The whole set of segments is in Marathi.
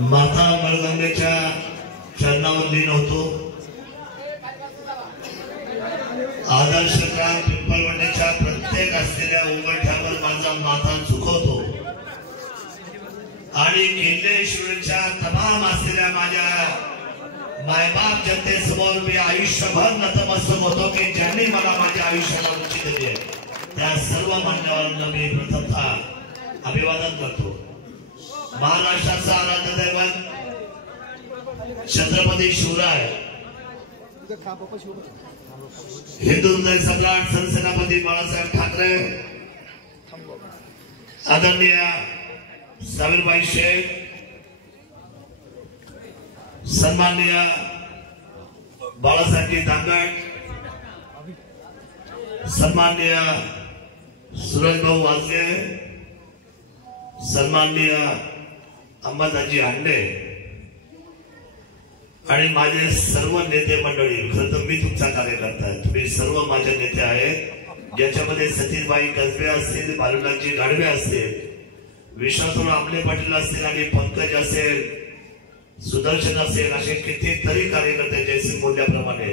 माता मळगंगेच्या चरणावर लीन होतो। आदर्शकाळ पिंपळवंडीच्या प्रत्येक असलेल्या उंबरठ्यावर माझा माथा झुकवतो आणि किल्लेश्वरच्या तमाम असलेल्या माझ्या मायबाप जनतेसमोर मी आयुष्यभर नतमस्तक होतो की ज्यांनी मला माझ्या आयुष्याला रुची दिली आहे त्या सर्व मान्यवरांना मी प्रथमतः अभिवादन करतो। महाराष्ट्राचा आराध्य दैवत छत्रपती शिवराय, हिंदू हृदय सम्राट सरसेनापती बाळासाहेब ठाकरे, आदरणीय साविरबाई शेख, सन्माननीय बाळासाहेब दांगड, सन्माननीय सुरेशभाऊ वाजगे, सन्माननीय अंबादाजी हांडे आणि माझे सर्व नेते मंडळी। खरं तर मी तुमचा कार्यकर्ता आहे, तुम्ही सर्व माझे नेते आहेत, ज्याच्यामध्ये सतीशबाई कसबे असतील, बालुराजी गाडवे असतील, विश्वासराव आमले पाटील असतील आणि पंकज असेल, सुदर्शन असेल, असे कितीतरी कार्यकर्ते जयसिंग बोलल्याप्रमाणे।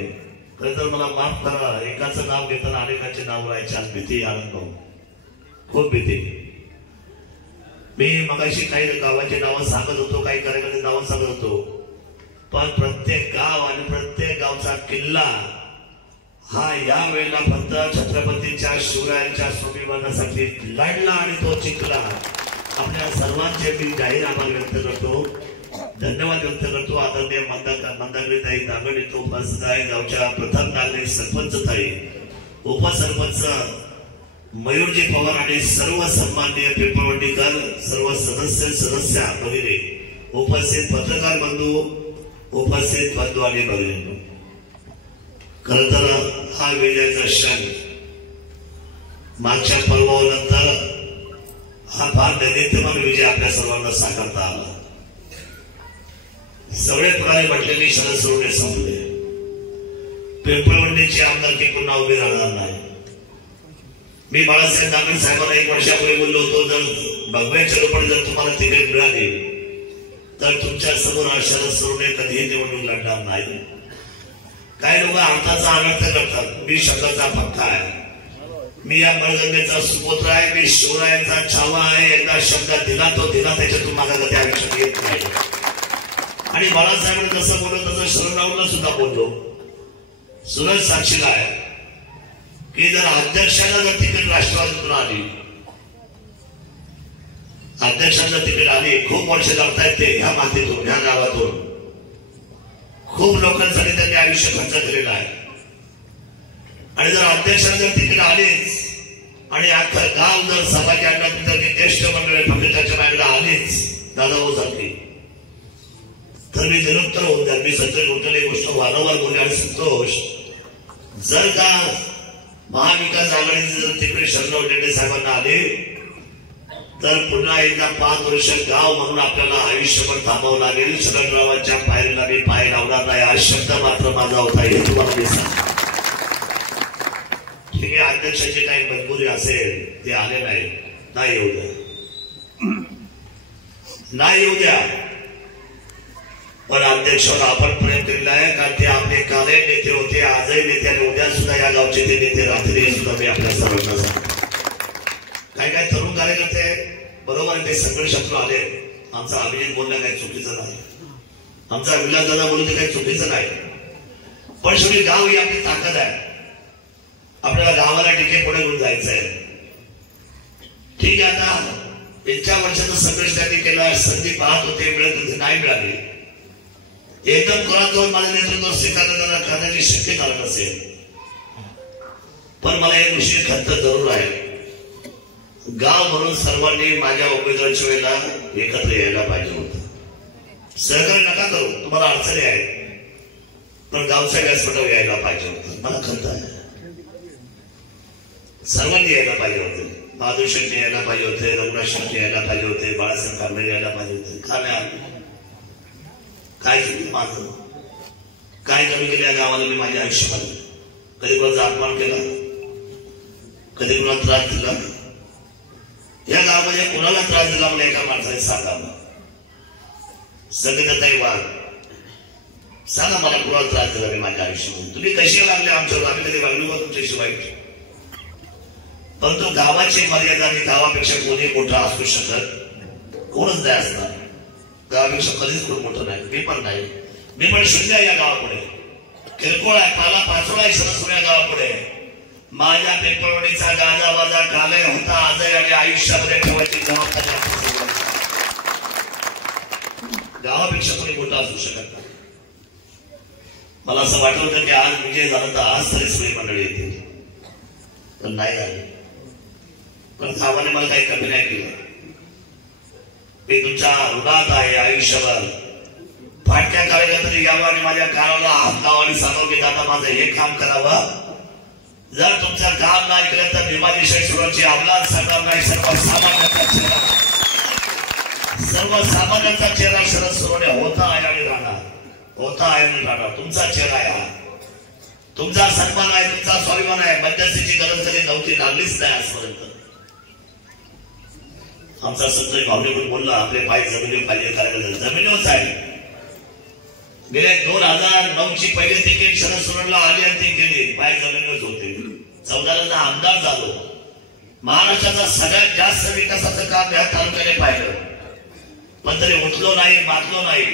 खरं तर मला माफ करा, एकाचं नाव घेताना अनेकांचे नाव राहायचे, आज भीती आनंद खूप भीती। मी मगाशी काही गावाची नावं सांगत होतो, काही कार्यकर्ते नावं सांगत होतो, पण प्रत्येक गाव आणि प्रत्येक गावचा किल्ला हा या वेळेला फक्त छत्रपतीच्या शिवरायांच्या स्वाभिमानासाठी लढला आणि तो जिंकला। आपल्या सर्वांचे मी जाहीर आभार व्यक्त करतो, धन्यवाद व्यक्त करतो। आदरणीय मंदाग्रीताई दांगड इथं उपस्थित आहे, गावच्या प्रथम नागरिक सरपंच ताई, उपसरपंच मयूरजी पवार आणि सर्व सन्माननीय पिंपळवंडीकर, सर्व सदस्य वगैरे उपस्थित पत्रकार बंधू, उपस्थित बंधू आणि भगिनींनो, खरं तर हा विजयाचा क्षण मागच्या पर्वानंतर हा फार दैदिप्यमान विजय आपल्या सर्वांना साकारता आला। सगळे प्रकारे म्हटलेली शरद सोडणे संपले, पिंपळवंडीची आमदारकी पुन्हा उभी राहणार नाही। मी बाळासाहेब दांगड साहेबांना 1 वर्षापूर्वी बोललो होतो, जर भगव्याच्या रूपाने जर तुम्हाला तिकीट मिळाली तर तुमच्या समोर शरद सोडणे कधीही निवडणूक लढणार नाही। काही लोक अर्थाचा अनर्थ करतात, मी शब्दाचा पक्का आहे, मी या मळगंगेचा सुपुत्र आहे, मी शिवरायांचा छावा आहे, एकदा शब्द दिला तो दिला, त्याच्यातून माझा कधी आयुष्यात येत नाही। आणि बाळासाहेबांनी जसं बोललो तसं शरणरावला सुद्धा बोललो, सुरज साक्षीला आहे की जर अध्यक्षाला जर तिकीट राष्ट्रवादीतून आली, अध्यक्षांना तिकीट आली, खूप वर्ष लढतायत ते ह्या मातीतून, ह्या गावातून, खूप लोकांसाठी त्यांनी आयुष्य खर्च केलेला आहे। आणि जर अध्यक्षांना जर तिकीट आलीच आणि अख्खं गाव जर सहभागी आणण्यात ज्येष्ठ मंडळी फकीराच्या बाहेरला आलीच दादाभाऊ सारखी, तर मी निरुत्तर होऊन द्या। मी सत्य कुठली गोष्ट वारंवार बोलले आणि संतोष, जर का महाविकास आघाडीचे जर तिकडे शरणराव डेडे साहेबांना आले तर पुन्हा एकदा 5 वर्ष गाव म्हणून आपल्याला आयुष्यभर थांबावं लागेल। शरणरावांच्या पायरीला मी पाय लावणार नाही, हा शब्द मात्र माझा होता, हे तुम्हाला मी सांगतो। ठीक आहे, अध्यक्षाची काही मजबुरी असेल, ते आले नाही येऊ द्या, नाही येऊ द्या, पण अध्यक्षावर आपण प्रेम केलेला आहे, कारण ते आपले कालही नेते होते, आजही नेते आणि उद्या सुद्धा या गावचे ते नेते राहतील, सुद्धा मी आपल्या सर्वांना सांगतो। काही तरुण कार्यकर्ते बरोबर ते सगळे शत्रू आले, आमचा अभिजित बोलणं काही चुकीचं नाही, आमचा विलास दादा बोलणं काही चुकीचं नाही, पण शेवटी गाव ही आपली ताकद आहे, आपल्याला गावाला टिके पुढे घेऊन जायचं आहे। ठीक आहे, आता 5 वर्षाचा संघर्ष त्यांनी केला, संधी पाहत होते, मिळत होते, नाही मिळाली, एकदम कोणाजवळ माझं नेतृत्व स्वीकारताना करण्याची शक्यता नसेल, पण मला एक विषय खंत जरूर आहे, गाव म्हणून सर्वांनी माझ्या उमेदवारीच्या वेळेला एकत्र यायला पाहिजे होतं। सहकार्य नका करू, तुम्हाला अडचणी आहेत, पण गावच्या व्यासपीठावर यायला पाहिजे होतं, मला खंत आहे। सर्वांनी यायला पाहिजे होते, बहादूर शेट्टी यायला पाहिजे होते, रघुनाथ शेट्टी यायला पाहिजे होते, बाळासाहेब कांबळे यायला पाहिजे होते, का नाही आले? काय केलं माझं, काय कमी केलं या गावाला मी माझ्या आयुष्यामध्ये? कधी कोणाचा अपमान केला, कधी कोणाला त्रास दिला? या गावामध्ये कोणाला त्रास दिला मला एका माणसाने सांगा, संगीताताई वाघ, सांगा मला कुणाला त्रास दिला मी माझ्या आयुष्यामध्ये? तुम्ही कशी लागले आमच्यावर? आम्ही कधी वागलो का तुमच्याशी वाईट? परंतु गावाची मर्यादा आणि गावापेक्षा कोणी मोठा असू शकत कोणच नाही असणार. गावापेक्षा कधीच कोण मोठं नाही. मी पण नाही. मी पण शून्य आहे या गावापुढे. किरकोळ आहे, पाला पाचोळा आहे सरस्वती या गावापुढे. माझ्या पेपरवडीचा गाजा वाजा कालय होता, आजही आणि आयुष्यामध्ये ठेवायची जबाबदारी गावापेक्षा कोणी मोठा असू शकत नाही. मला असं वाटलं होतं की आज विजय झाला तर आज तरी सगळी मंडळी येतील, पण नाही झाली. पण सामान्य मला काही कमी नाही केलं. मी तुमच्या ऋणात आहे आयुष्यभर. फाटक्या कार्यकर्त्यांनी यावं आणि माझ्या कानाला हात लावा आणि सांगावं की दादा माझं हे काम करावं. जर तुमचं काम नाही केलं तर भीमाजी शेषवरची अवलाद सरकार नाही. सर्वसामान्यांचा चेहरा शरद सोनवणे होता आहे आणि राहणार, होता आहे आणि राहणार. तुमचा चेहरा आहे, तुमचा सन्मान आहे, तुमचा स्वाभिमान आहे. मध्यस्थीची गरज कधी नव्हती, लागलीच नाही आजपर्यंत. आमचा संतोष भावने पण बोलला आपले पाय जमिनीवर पाहिजे कार्यक्रम जमिनीवरच आहे. गेल्या 2009ची पहिली तिकीट शरद सोनवणेला आली आणि ती गेली, पाय जमिनीवरच होते. 14ला आमदार झालो. महाराष्ट्राचा सगळ्यात जास्त विकासाचं काम या तालुक्याने पाहिलं, पण तरी उठलो नाही, मागलो नाही,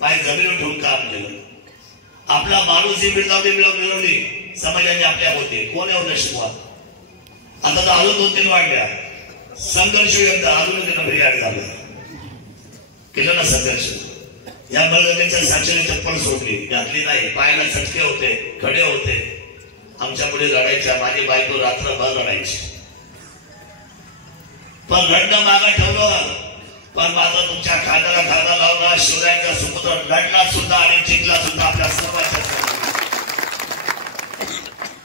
पाय जमिनीवर ठेवून काम केलं. आपला माणूस ही मिळवली समाजाने आपल्या होते. कोण एवढं शिकवा? आता तर अजून 2-3 वाढल्या. संघर्ष युद्ध अजून बिर्याड झालं. केलं ना संघर्ष. या बळगणीच्या साक्षीने चप्पल सोडली, घातली नाही. पायाला चटके होते, खडे होते. आमच्या पुढे रडायच्या. माझी बायको रात्रभर रडायची. पण रडणं मागं ठेवलं. पण मात्र तुमच्या खांद्याला खांदा लावला. शिवरायांचा सुपुत्र लढला सुद्धा आणि जिंकला सुद्धा आपल्या सर्वांच्या.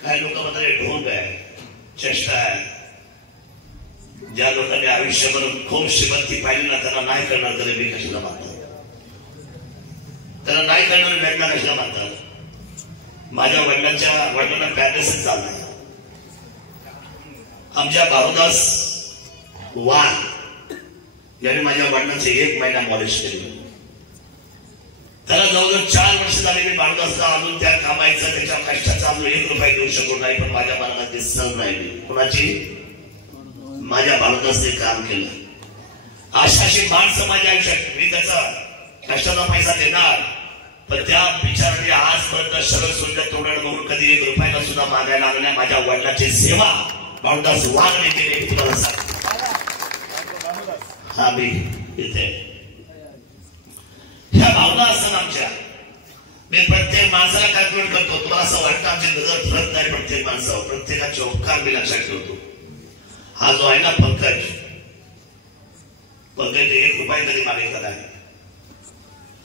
काही लोक म्हणतात ढोंग आहे, चेष्टा आहे. ज्या लोकांनी आयुष्यभर खूप श्रीमंती पाहिली ना त्यांना नाही करणार तरी मी कशाला मानतात? त्याला नाही करणार वेगळा कशाला मानतात? माझ्या वडिलांना पॅरेसिस चालला. आमच्या बाबूदास वाघ याने माझ्या वडिलांचे 1 महिना मॉलिश केले. त्याला जवळजवळ 4 वर्ष झाले. मी बाळूदासला अजून त्या कामायचं त्याच्या कष्टाचा अजून 1 रुपया देऊ शकलो नाही. पण माझ्या मनाला ती सण राहिली. कुणाची? माझ्या बाळूदासने काम केलं. अशाशी माणसं माझ्या आयुष्यात. मी त्याचा कष्टाचा पैसा देणार, पण त्या विचाराने आजपर्यंत शरद सोडल्या तोडण बघून कधी 1 रुपयाला सुद्धा मागायला आलं नाही. माझ्या वडिलांची सेवा बाळूदास वाघने केली. तुम्हाला सांगतो आम्ही इथे ह्या भावना असतात आमच्या. मी प्रत्येक माणसाला कॅल्क्युलेट करतो. तुम्हाला असं वाटतं आमची नजर फिरत नाही प्रत्येक माणसावर. प्रत्येकाचे उपकार मी लक्षात ठेवतो. हा जो आहे ना पंकज 1 रुपया कधी मागितला नाही.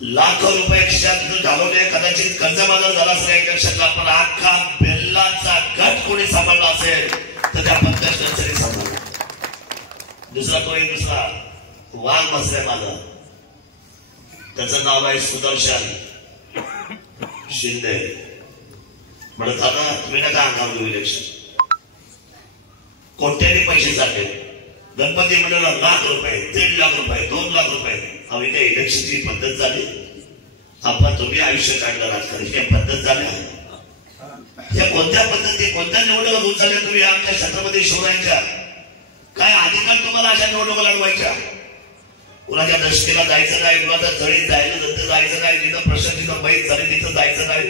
लाखो रुपये खिशात घालवले. कदाचित कर्जबाजार झाला असेल एक लक्षातला, पण अख्खा बेल्लाचा गट कोणी सांभाळला असेल तर त्या पंकज नर्सरी सांभाळला. दुसरा तो एक दुसरा वाघ बसलाय माझा. त्याचं नाव आहे सुदर्शन शिंदे. म्हणत आता तुम्ही नका अंगावर इलेक्शन. कोट्याने पैसे जाते. गणपती मंडळाला 1 लाख रुपये, 1.5 लाख रुपये, 2 लाख रुपये. आम्ही काही इलेक्शनची पद्धत झाली? आपण तुम्ही आयुष्य काढलं राजकारण काही पद्धत झाल्या? या कोणत्या पद्धती, कोणत्या निवडणुका होत झाल्या तुम्ही आमच्या छत्रपती शिवरायांच्या? काय अधिकार तुम्हाला अशा निवडणुका लढवायच्या? कुणाच्या दशकेला जायचं नाही, कुणाच्या जळीत जायचं नाही, जिथं प्रश्न जिथं बैठ झाले तिथं जायचं नाही.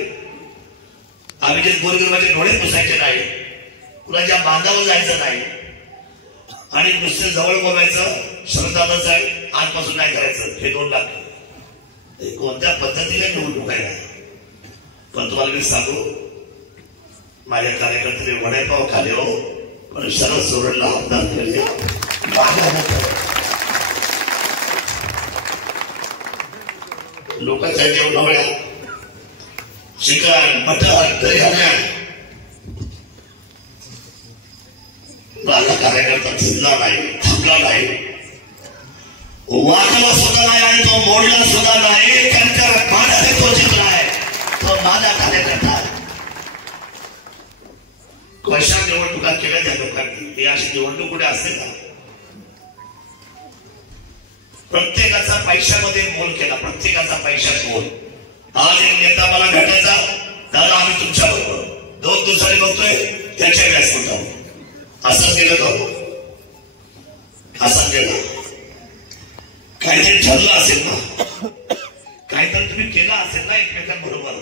आम्ही जे गोरगरिबाचे डोळे पुसायचे नाही, कुणाच्या बांधावर जायचं नाही आणि नुसते जवळ बोलायचं. शरदादाच आहे आजपासून नाही करायचं. हे 2 लाख कोणत्या पद्धतीने निवडणूक आहे? पण तुम्हाला मी सांगू, माझ्या कार्यकर्त्याने वडेपाव खाले हो, पण शरद सोडला आमदार केले. लोकांच्या जेवणावळ्या चिकन मटन दही माझा कार्यकर्ता जिंकला नाही, थांबला नाही, वाकला सुद्धा नाही आणि तो मोडला सुद्धा नाही. त्यांच्या मानाने तो जिंकला आहे. तो माझा कार्यकर्ता. कशा निवडणुका केल्या त्या लोकांनी? ही अशी निवडणूक कुठे असते का? प्रत्येकाचा पैशामध्ये मोल केला, प्रत्येकाचा पैशात मोल. आज एक नेता मला भेटायचा, दादा आम्ही तुमच्या बरोबर 2 दिवसांनी बघतोय त्याच्या व्यासपीठावर. असं केलं का? असं केलं? काहीतरी ठरलं असेल ना, काहीतरी तुम्ही केलं असेल ना एकमेकांबरोबर.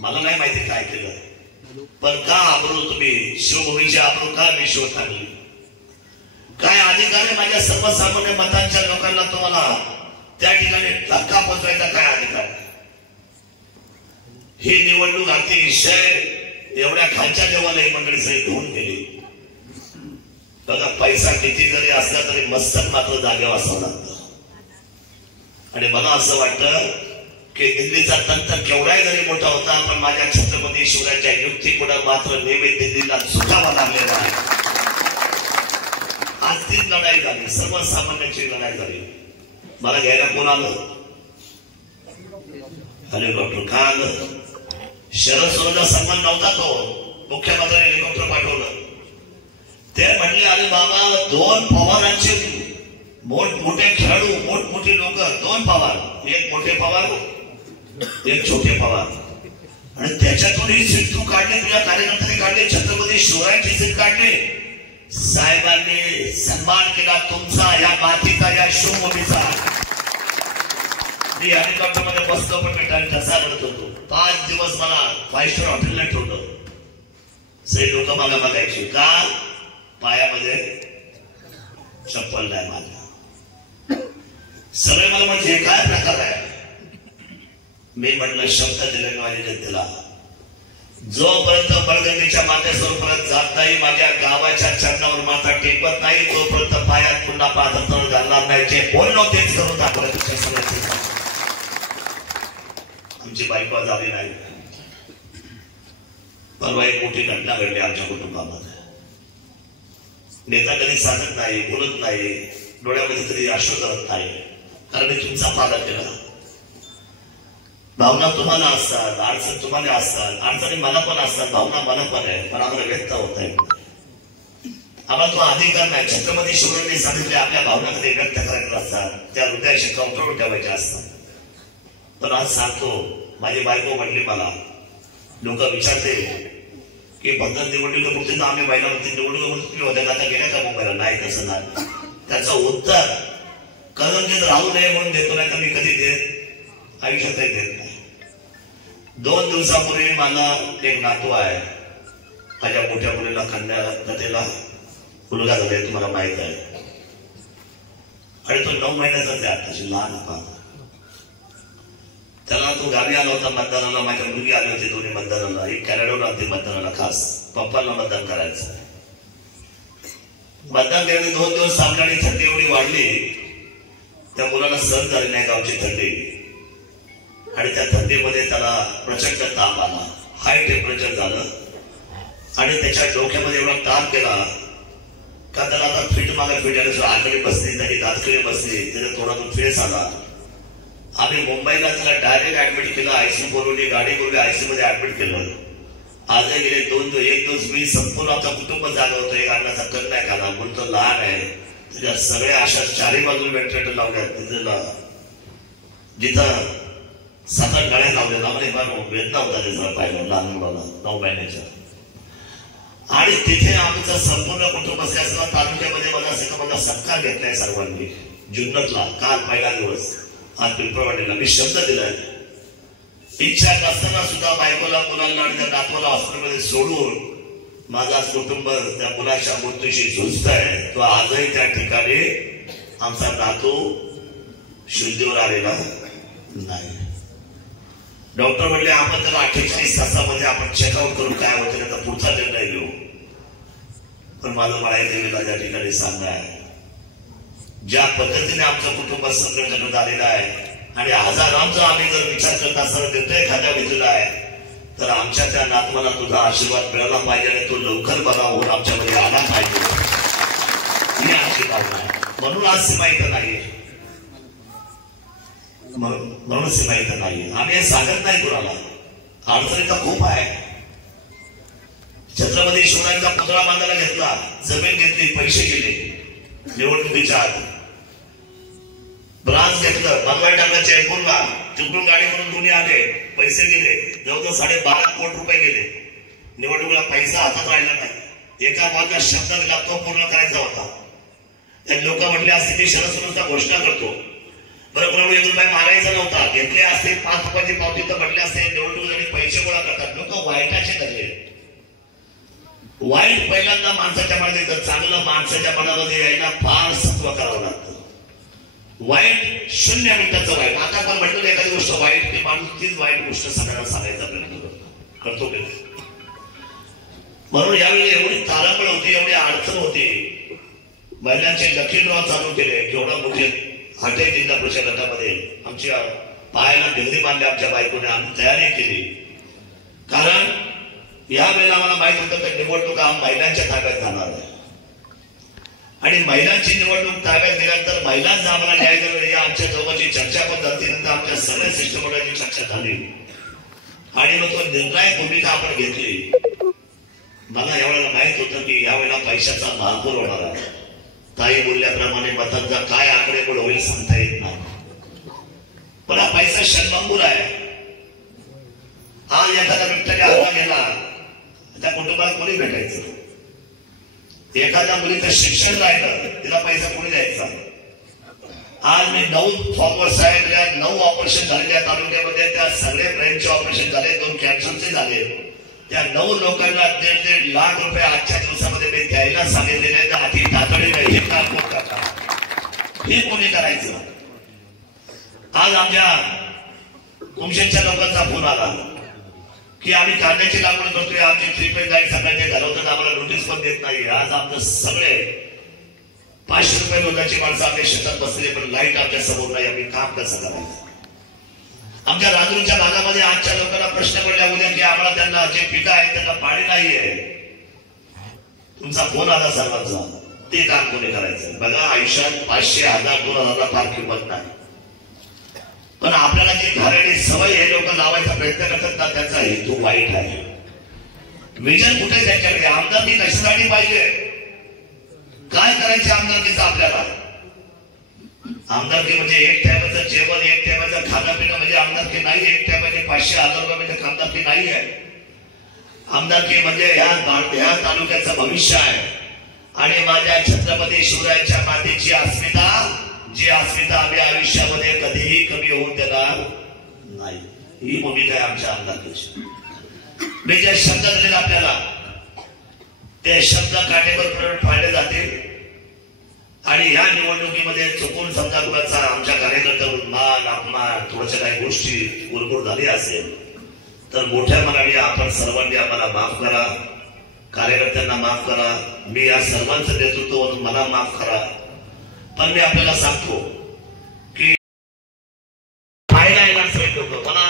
मला नाही माहिती काय केलं, पण का आबरू तुम्ही शिवभूमीची आबरू का विश्वास आणली? काय अधिकार आहे माझ्या सर्वसामान्य मतांच्या लोकांना तुम्हाला त्या ठिकाणी धक्का पोचवायचा काय अधिकार? ही निवडणूक अतिशय एवढ्या खालच्या लेवलला ही मंडळी सही घेऊन गेली. बघा, पैसा किती जरी असला तरी मस्तक मात्र जागेवर असावं लागतं. आणि मला असं वाटतं की दिल्लीचा तंत्र केवढाही जरी मोठा होता, पण माझ्या छत्रपती शिवरायांच्या युक्तीपुढे मात्र नेहमी दिल्लीला झुकावा लागलेला आहे. आज ती लढाई झाली, सर्वसामान्यांची लढाई झाली. मला घ्यायला कोण आलं? हेलिकॉप्टर का आलं? शरद सोनचा सन्मान नव्हता तो, मुख्यमंत्र्यांनी हेलिकॉप्टर पाठवलं. ते म्हणले अरे बाबा 2 पवारांचे मोठमोठे खेळाडू, मोठमोठे लोक, 2 पवार, एक मोठे पवार एक छोटे पवार, आणि त्याच्यातून ही सीट तू काढली, तुझ्या कार्यकर्त्यांनी काढले, छत्रपती शिवरायांची सीट काढली. साहेबांनी सन्मान केला तुमचा, या मातीचा, या शिवभूमीचा. मी हेलिकॉप्टर मध्ये बसलो, पण मी ठसा रडत होतो. 5 दिवस मला 5 स्टार हॉटेलला ठेवलं. सगळे लोक मला बघायचे का? पायामध्ये चप्पल नाही माझ्या. सगळे मला म्हणजे काय प्रकार आहे? मी म्हटलं शब्द दिले माझ्या जनतेला, जोपर्यंत बळगंगेच्या माथ्यासवर परत जात नाही, माझ्या गावाच्या चरणावर माथा टेकवत नाही, तोपर्यंत पायात पुन्हा पादतळ घालणार नाही. जे बोललो तेच करून दाखवलं. आमची बायको झाली नाही. परवा एक मोठी घटना घडली आमच्या कुटुंबामध्ये. नेता कधी सांगत नाही, बोलत नाही, डोळ्यामध्ये कधी अश्रू करत नाही, कारण मी तुमचा पालक केला. भावना तुम्हाला असतात, अडचण तुम्हाला असतात, अडचणी मला पण असतात, भावना मला पण आहे, पण आम्हाला व्यक्त होत आहे. आम्हाला तो अधिकार नाही. छत्रपती शिवरायांनी सांगितले आपल्या भावना कधी व्यक्त करायच्या असतात, त्या हृदयाशी कौटुंब ठेवायच्या असतात. पण आज सांगतो, माझी बायको म्हणली मला, लोक विचारते की बंधन निवडणुकीपुरती आम्ही महिलावरती निवडणुकीपुरती होत्या का, आता गेल्या का मुंबईला? नाही, तसं नाही. त्याचं उत्तर कलंकित राहू नये म्हणून देतो, नाही तर मी कधी देत आयुष्यातही देत नाही. 2 दिवसापूर्वी मला एक नातू आहे, माझ्या मोठ्या मुलीला कन्यादातेला मुलगा झालाय, तुम्हाला माहित आहे. आणि तो 9 महिन्याचाच आहे, आताची लहान होता. त्याला तो गावी आला होता मतदानाला, माझ्या मुलगी आली होती दोन्ही मतदानाला. एक कॅनडावर आली मतदानाला, खास पप्पांना मतदान करायचं. मतदान केल्याने 2 दिवस थांबले आणि थंडी एवढी वाढली, त्या मुलाला सहन झाली नाही गावची थंडी. आणि त्या थंडीमध्ये त्याला प्रचंड ताप आला, हाय टेम्परेचर झालं. आणि त्याच्या डोक्यामध्ये एवढा ताप केला का त्याला आता फिट मागे फिट आल्याशिवाय आकडे बसली, त्याची दातकडे बसली, त्याच्या तोंडातून फेस आला. आम्ही मुंबईला त्याला डायरेक्ट ऍडमिट केलं, आयसीयू बोलवली, गाडी बोलवली, आयसीयू मध्ये ऍडमिट केलं. आजही गेले 2 दिवस, एक दिवस मी संपूर्ण आमचा कुटुंब जागा होतो. एक अन्नाचा कण नाही खाला, म्हणून तो लहान आहे. त्याच्या सगळ्या अशा 4ही बाजूला व्हेंटिलेटर लावल्या, जिथं 7-8 गाड्या लावल्या. आम्हाला वेदना होता त्याचा पाहिलं, लहान मुलाला 9 महिन्याच्या. आणि तिथे आमचं संपूर्ण कुटुंब असल्याचं तालुक्यामध्ये मला असं माझा सत्कार घेतलाय सर्वांनी. जुन्नतला काल पहिला दिवस, आज पिंपळवाडीला मी शब्द दिलाय. इच्छा नसताना सुद्धा बायकोला, मुलांना आणि त्या नातवाला हॉस्पिटलमध्ये सोडून माझा कुटुंब त्या मुलाच्या मृत्यूशी झुंजत आहे. तो आजही त्या ठिकाणी आमचा नातू शुद्धीवर आलेला नाही. डॉक्टर म्हणले आपण त्याला 48 तासामध्ये आपण चेकआउट करून काय होतं त्याचा पुढचा निर्णय घेऊ. पण माझं बाळादेवीला त्या ठिकाणी सांगणं आहे, ज्या पद्धतीने आमचं कुटुंब संघटनेत आलेलं आहे आणि हजारांचा आम्ही जर विचार करत असताना निर्णय खात्या घेतलेला आहे, तर आमच्या त्या नातवाला तुझा आशीर्वाद मिळाला पाहिजे आणि तो लवकर बरा होऊन आमच्यामध्ये आला पाहिजे, ही आमची भावना आहे. म्हणून आज सीमा इथं नाहीये, म्हणून सीमा इथं नाहीये. आम्ही हे सांगत नाही कुणाला, अडचणी तर खूप आहे. छत्रपती शिवरायांचा पुतळा बांधायला घेतला, जमीन घेतली, पैसे गेले निवडणुकीच्या आधी. ब्रास घेतलं, बनवाय टाकलं जयपूरला, तिकडून गाडी करून दोन्ही आले, पैसे गेले, जवळजवळ 12.5 कोटी रुपये गेले. निवडणुकीला पैसा हातात राहिला नाही. एका बाजूला शब्द दिला तो पूर्ण करायचा होता. त्या लोक म्हटले असते की शरद घोषणा करतो, बरं कोणाला 1 रुपया मारायचा नव्हता, घेतले असते 5 रुपयाची पावती तर म्हटले असते निवडणुकीसाठी पैसे गोळा करतात. लोक वाईटाचे धरले. वाईट पहिल्यांदा माणसाच्या मनात येतं, चांगलं माणसाच्या मनामध्ये यायला फार सत्व करावं लागतं. वाईट 0 मिनिटाचं वाईट. आता पण म्हटलं एखादी गोष्ट वाईट, ती माणूस तीच वाईट गोष्ट सगळ्यांना सांगायचा प्रयत्न करतो की नाही. म्हणून यावेळी एवढी तारांबळ होती, एवढी अडचण होती. महिलांचे लकी ड्रॉ चालू केले. एवढा मोठे हाटे जिल्हा परिषद गटामध्ये आमच्या पायाला गिरणी बांधली आमच्या बायकोने. आम्ही तयारी केली, कारण यावेळेला आम्हाला माहित होतं की निवडणुका महिलांच्या ताब्यात जाणार आहे. आणि महिलांची निवडणूक ताब्यात दिल्यानंतर महिलांना आम्हाला न्याय देणं या आमच्या जवळची चर्चा पण झाली. नंतर आमच्या सगळ्या शिष्टमंडळाची चर्चा झाली आणि मग तो निर्णायक भूमिका आपण घेतली. मला यावेळेला माहित होतं की यावेळेला पैशाचा महापूर होणार आहे. ताई बोलल्याप्रमाणे मतांचा काय आकडेमोड होईल सांगता येत नाही, पण हा पैसा शतभंगूर आहे. आज एखाद्या व्यक्तीने आत्ता गेला, त्या कुटुंबात कोणी भेटायचं? एखाद्या मुलीचं शिक्षण राहिलं, तिला पैसा कोणी द्यायचा? आज मी 9 फॉर्मवर साहेबल्या 9 ऑपरेशन झालेल्या तालुक्यामध्ये, त्या सगळे ब्रेनचे ऑपरेशन झाले, 2 कॅन्सरचे झाले. त्या 9 लोकांना 1.5 लाख रुपये आजच्या दिवसामध्ये मी द्यायला सांगितलेले. हाती तातडीने हे काम कोण करतात? हे कोणी करायचं? आज आमच्या कुमशेच्या लोकांचा फोन आला की आम्ही कांद्याची लागवड करतोय, आमची 3 फेज लाईट सगळ्यांचे घालवतात, आम्हाला नोटीस पण देत नाही. आज आमचं सगळे 500 रुपये रोजाची माणसं आपल्या शेतात बसले, पण लाईट आमच्या समोर नाही. आम्ही काम कसं करायचं? आमच्या राजूरच्या भागामध्ये आजच्या लोकांना प्रश्न पडला उद्या की आम्हाला त्यांना जे पिकं आहेत त्यांना पाणी नाहीये. तुमचा फोन आला सर्वांचा, ते काम कोणी करायचं? बघा, आयुष्यात 500, 1000, 2000 फार किंमत नाही, पण आपल्याला जी घाणेरडी सवय हे लोक लावायचा प्रयत्न करतात ना, त्याचा हेतू वाईट आहे. विजन कुठे त्यांच्याकडे? आमदारकी कशासाठी पाहिजे? काय करायचे आमदारकीचं आपल्याला? आमदारकी म्हणजे 1 टायमाचं जेवण, 1 टायमाचं खाणं पिणं म्हणजे आमदारकी नाही. 1 टायमाचे 500, 1000 रुपये म्हणजे आमदारकी नाही आहे. आमदारकी म्हणजे ह्या तालुक्याचं भविष्य आहे. आणि माझ्या छत्रपती शिवरायांच्या मातेची अस्मिता, जी अस्मिता आम्ही आयुष्यामध्ये कधीही कमी होऊन देणार नाही. ही भूमिका आहे आमच्या आमदारकीची. मी जे शब्द दिले आपल्याला, ते शब्द काटेकोरपणे पाळले जातील. आणि या निवडणुकीमध्ये चुकून समजा कुणाचा आमच्या कार्यकर्त्यावर मान अपमान थोड्याशा काही गोष्टी उरगूर झाली असेल तर मोठ्या मनाने आपण सर्वांनी आम्हाला माफ करा, कार्यकर्त्यांना माफ करा. मी या सर्वांचं नेतृत्व म्हणून मला माफ करा. पण मी आपल्याला सांगतो की पाहायला येणार सगळे लोक मला,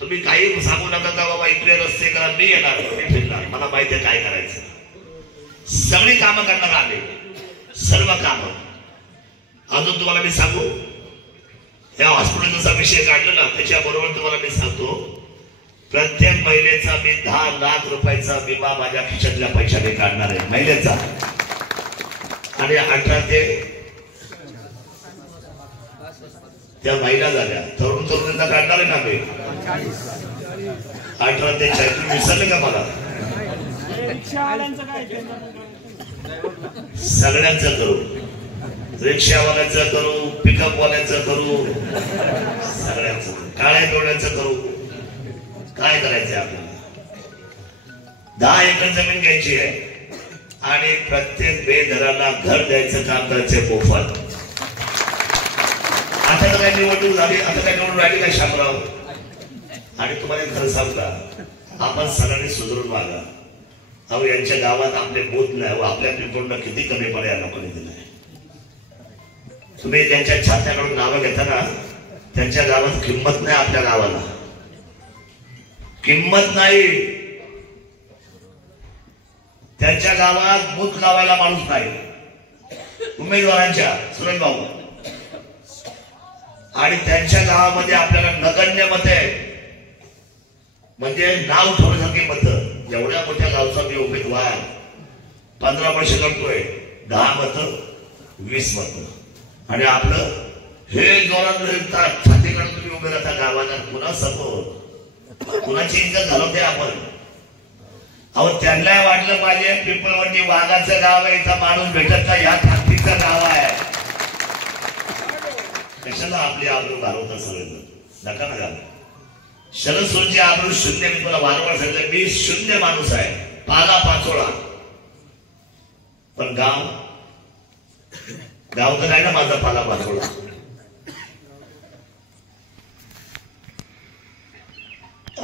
तुम्ही काही सांगू नका का बाबा इकडे रस्ते करा, मी येणार, मी फिरणार, मला माहिती आहे काय करायचं. सगळी कामं करणार आले, सर्व कामं. अजून तुम्हाला मी सांगू, या हॉस्पिटलचा विषय काढला ना, त्याच्याबरोबर तुम्हाला मी सांगतो, प्रत्येक महिलेचा मी 10 लाख रुपयाचा विमा माझ्या खिशातल्या पैशाने काढणार आहे महिलेचा. आणि 18 ते त्या महिला झाल्या, तरुण तरुणींना काढणार आहे ना मी. 18 ते 40 विसरले का मला? सगळ्यांचं करू, रिक्षावाल्याचं करू, पिकअपवाल्याचं करू, सगळ्यांचं, काळ्या डोळ्याचं करू. काय करायचंय आपल्याला? 10 एकर जमीन घ्यायची आहे आणि प्रत्येक बेघराला घर द्यायचं काम करायचंय मोफत. आता तर काही निवडणूक झाली, आता काही निवडून राहिली काय शामराव? आणि तुम्हाला खरं सांगू का, आपण सगळ्यांनी सुधारून वागा. अहो, यांच्या गावात आपले बोध नाही, आपल्या पिंपळनं किती कमी पडे या लोकांनी दिलाय. तुम्ही त्यांच्या छात्याकडून नावं घेता ना, त्यांच्या गावात किंमत नाही, आपल्या गावाला किंमत नाही. त्यांच्या गावात बूथ लावायला माणूस नाही उमेदवारांच्या, सुरेश भाऊ. आणि त्यांच्या गावामध्ये आपल्याला नगण्य मत आहे, म्हणजे नाव ठेवण्यासारखी मतं. एवढ्या मोठ्या गावचा मी उमेदवार 15 वर्ष करतोय, 10 मतं 20 मतं. आणि आपलं हे जोरात छातीकडे तुम्ही उभे राहता गावाला पुन्हा समोर कुणाची इज्जत घालवते आपण. अहो त्यांना वाटलं पाहिजे पिंपळवंडी वाघाचं गाव आहे, इथं माणूस भेटत नाही, ह्या थांबीचं गाव आहे. कशाला आपली आबरू घालवता सगळेजण, नका ना घालू. शरद सोनची आबरू शून्य. मी तुला वारंवार सांगितलं मी शून्य माणूस आहे, पाला पाचोळा. पण गाव तर आहे ना माझा पाला पाचोळा.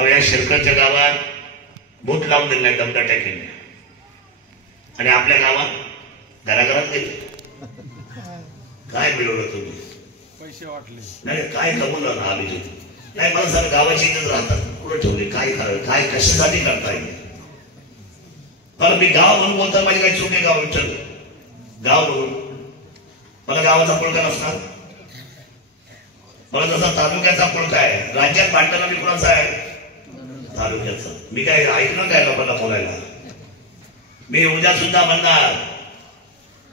या शिरकरच्या गावात बोट लावून दिले दमदा टॅकीने आणि आपल्या गावात घराघरात गेले. काय मिळवलं तुम्ही? पैसे वाटले नाही, काय कमवलं ना अभिजित? नाही मला सांग, गावाची इज्जत राहतात कुठं ठेवली? काय करावं, काय कशासाठी करता येईल? पण मी गाव म्हणून बोलता माझी काही चूक आहे? गाव विठ्ठल गाव म्हणून मला गावाचा पुळका नसणार. मला जसा तालुक्याचा पुळका आहे, राज्यात वाटताना मी कुणाचा आहे? तालुक्याचा. मी काय ऐकलं काय लोकांना बोलायला? मी उद्या सुद्धा म्हणणार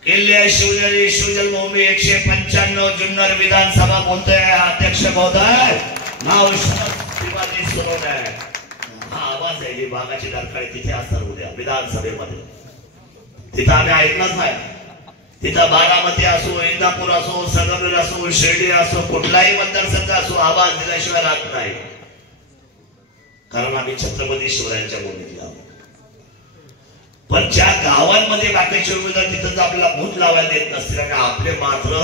किल्ले शिवजरी शिवजन्मभूमी 195 जुन्नर विधानसभा बोलतोय अध्यक्ष महोदय, नाव शिवाजी सोनवणे. हा आवाज आहे, जी बागाची डरकाळी तिथे असणार उद्या विधानसभेमध्ये. तिथं आम्ही ऐकलंच नाही. तिथं बारामती असो, इंदापूर असो, संगमेर असो, शिर्डी असो, कुठलाही मतदारसंघ असो, आवाज दिल्याशिवाय राहत नाही. कारण आम्ही छत्रपती शिवरायांच्या भूमीतले आहोत. पण ज्या गावांमध्ये बाकीचे उमेदवार तिथं आपल्याला भूत लावायला देत नसतील आणि आपले मात्र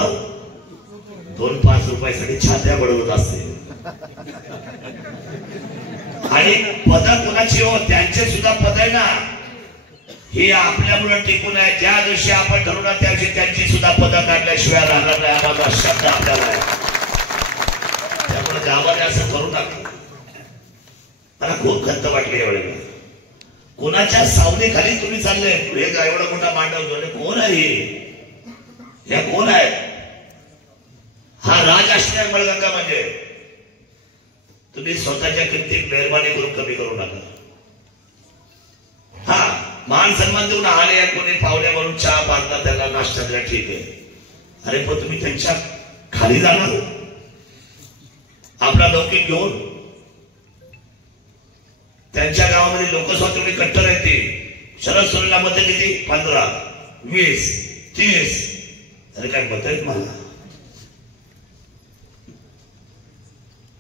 2-5 रुपयासाठी छात्या बडवत असतील. आणि पद कोणाची हो, त्यांचे सुद्धा पद आहे ना, हे आपल्यामुळे टिकून आहे. ज्या दिवशी आपण ठरवणार त्या दिवशी त्यांची सुद्धा पद काढल्याशिवाय राहणार नाही. आम्हाला शब्द आपल्याला आहे. त्यामुळे गावाने असं करू नका. मला खूप खंत वाटली यावेळेला. कोणाच्या सावलीखाली तुम्ही चालले? हे एवढा मोठा मांडव कोण आहे? या कोण आहे? हा राज असणार मळगंगा. म्हणजे तुम्ही स्वतःच्या किमतीत मेहरबानी करून कमी करू नका. हा मान सन्मान देऊन आले कोणी पाहुण्यावरून चहा बांधला, त्याला नाश्ता दिला, ठीक आहे. अरे पण तुम्ही त्यांच्या खाली जाणार, आपला लौकिक घेऊन. त्यांच्या गावामध्ये लोकस्वातंत्र्य कट्टर आहेत ते. शरद सोनला मत किती? 15, 20, 30. अरे काय मत आहेत मला?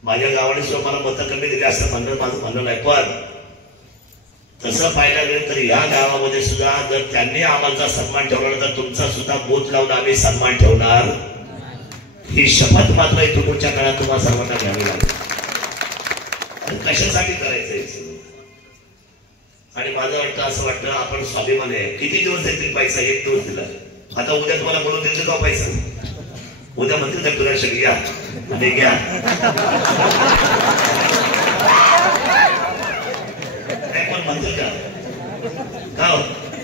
माझ्या गावाने सुद्धा मला मतं कमी दिली असं म्हणणं माझं म्हणणं नाही. पण तसं पाहायला गेलं तर या गावामध्ये सुद्धा जर त्यांनी आम्हाला सन्मान ठेवला तर तुमचा सुद्धा बोट लावून आम्ही सन्मान ठेवणार. ही शपथ मात्र इथूनच्या काळात तुम्हाला सर्वांना घ्यावी लागेल. कशासाठी करायचं? आणि माझं वाटतं असं वाटतं आपण स्वाभिमान आहे. किती दिवस देतील पैसा? 1 दिवस दिला. आता उद्या तुम्हाला बोलून देतील का पैसा? उद्या म्हणतील तर तुला घ्या आणि घ्या. काय पण म्हणतील का?